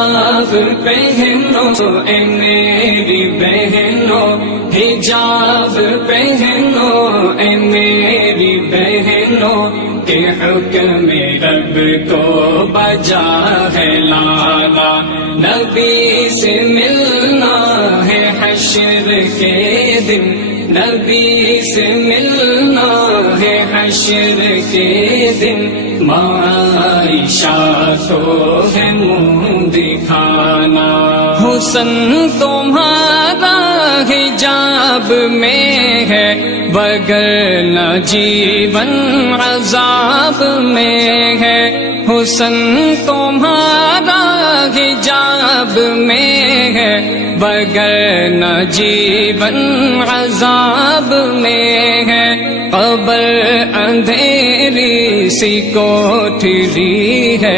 حجاب پہنو اے میری بہنو، حجاب پہنو اے میری بہنو، کہ حکم رب کو بجا ہے لانا، نبی سے ملنا ہے حشر کے دن، نبی سے ملنا ہے حشر کے دن، عائشہ تو ہے منہ دکھانا، حسن تمہارا حجاب میں ہے، وگرنہ جیون عذاب میں ہے، حسن تمہارا حجاب میں ہے، وگرنہ جیون عذاب میں ہے، قبر اندھیری سی کوٹھری ہے۔